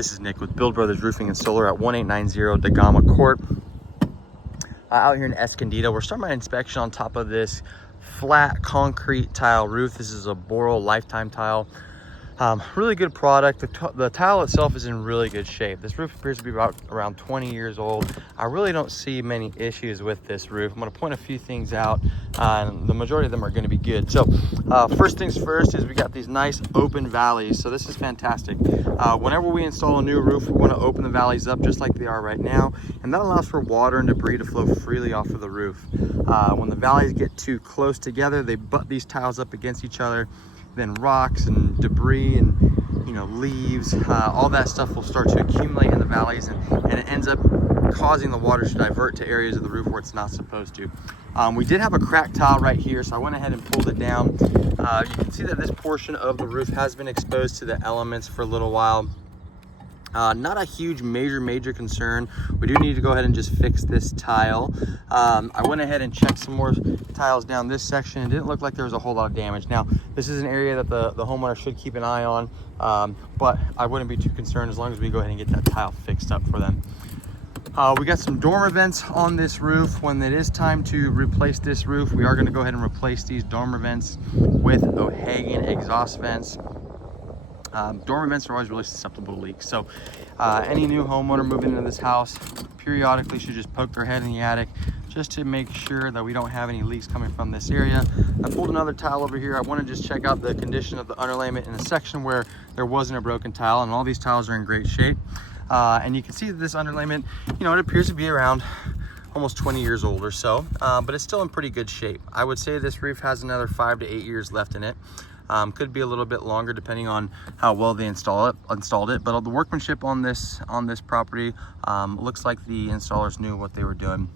This is Nick with Build Brothers Roofing and Solar at 1890 Gama Court. Out here in Escondido, we're starting my inspection on top of this flat concrete tile roof. This is a Boral Lifetime tile. Really good product. The tile itself is in really good shape. This roof appears to be around 20 years old. I really don't see many issues with this roof. I'm going to point a few things out, and the majority of them are going to be good. So first things first is we got these nice open valleys. So this is fantastic. Whenever we install a new roof, we want to open the valleys up just like they are right now, and that allows for water and debris to flow freely off of the roof. When the valleys get too close together, they butt these tiles up against each other. Then rocks and debris and leaves, all that stuff will start to accumulate in the valleys, and it ends up causing the water to divert to areas of the roof where it's not supposed to. We did have a cracked tile right here, so I went ahead and pulled it down. You can see that this portion of the roof has been exposed to the elements for a little while. Not a huge major concern. We do need to go ahead and just fix this tile. I went ahead and checked some more tiles down this section. It didn't look like there was a whole lot of damage. Now, this is an area that the homeowner should keep an eye on, but I wouldn't be too concerned as long as we go ahead and get that tile fixed up for them. We got some dormer vents on this roof. When it is time to replace this roof, we are going to go ahead and replace these dormer vents with O'Hagan exhaust vents. Dormer vents are always really susceptible to leaks, so any new homeowner moving into this house periodically should just poke their head in the attic just to make sure that we don't have any leaks coming from this area. I pulled another tile over here. I want to just check out the condition of the underlayment in a section where there wasn't a broken tile, and all these tiles are in great shape. And you can see that this underlayment, it appears to be around almost 20 years old or so, but it's still in pretty good shape. I would say this roof has another 5 to 8 years left in it. Could be a little bit longer depending on how well they installed it. But the workmanship on this property looks like the installers knew what they were doing.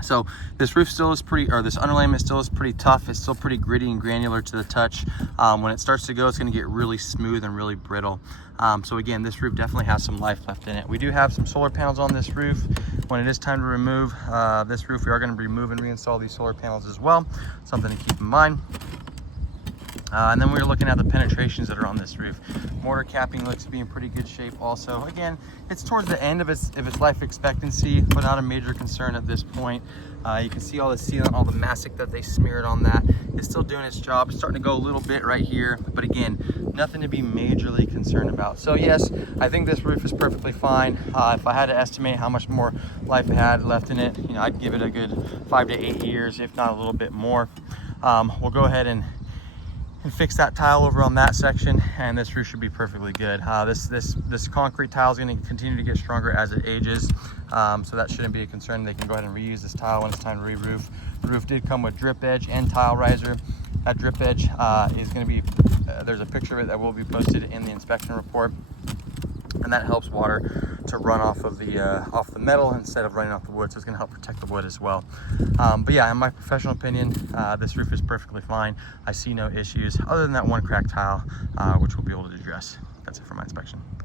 So this roof still is this underlayment still is pretty tough. It's still pretty gritty and granular to the touch. When it starts to go, it's going to get really smooth and really brittle. So again, this roof definitely has some life left in it. We do have some solar panels on this roof. When it is time to remove this roof, we are going to remove and reinstall these solar panels as well. Something to keep in mind. And then we're looking at the penetrations that are on this roof. Mortar capping looks to be in pretty good shape also. Again, it's towards the end of its life expectancy, but not a major concern at this point. You can see all the sealant, all the mastic that they smeared on that. It's still doing its job. It's starting to go a little bit right here, but again, nothing to be majorly concerned about. So yes, I think this roof is perfectly fine. If I had to estimate how much more life it had left in it, I'd give it a good 5 to 8 years, if not a little bit more. We'll go ahead and fix that tile over on that section, and this roof should be perfectly good. This concrete tile is going to continue to get stronger as it ages, so that shouldn't be a concern. They can go ahead and reuse this tile when it's time to re-roof. The roof did come with drip edge and tile riser. That drip edge is going to be there's a picture of it that will be posted in the inspection report, and that helps water to run off of the metal instead of running off the wood, so it's going to help protect the wood as well. But yeah, in my professional opinion, this roof is perfectly fine. I see no issues other than that one cracked tile, which we'll be able to address. That's it for my inspection.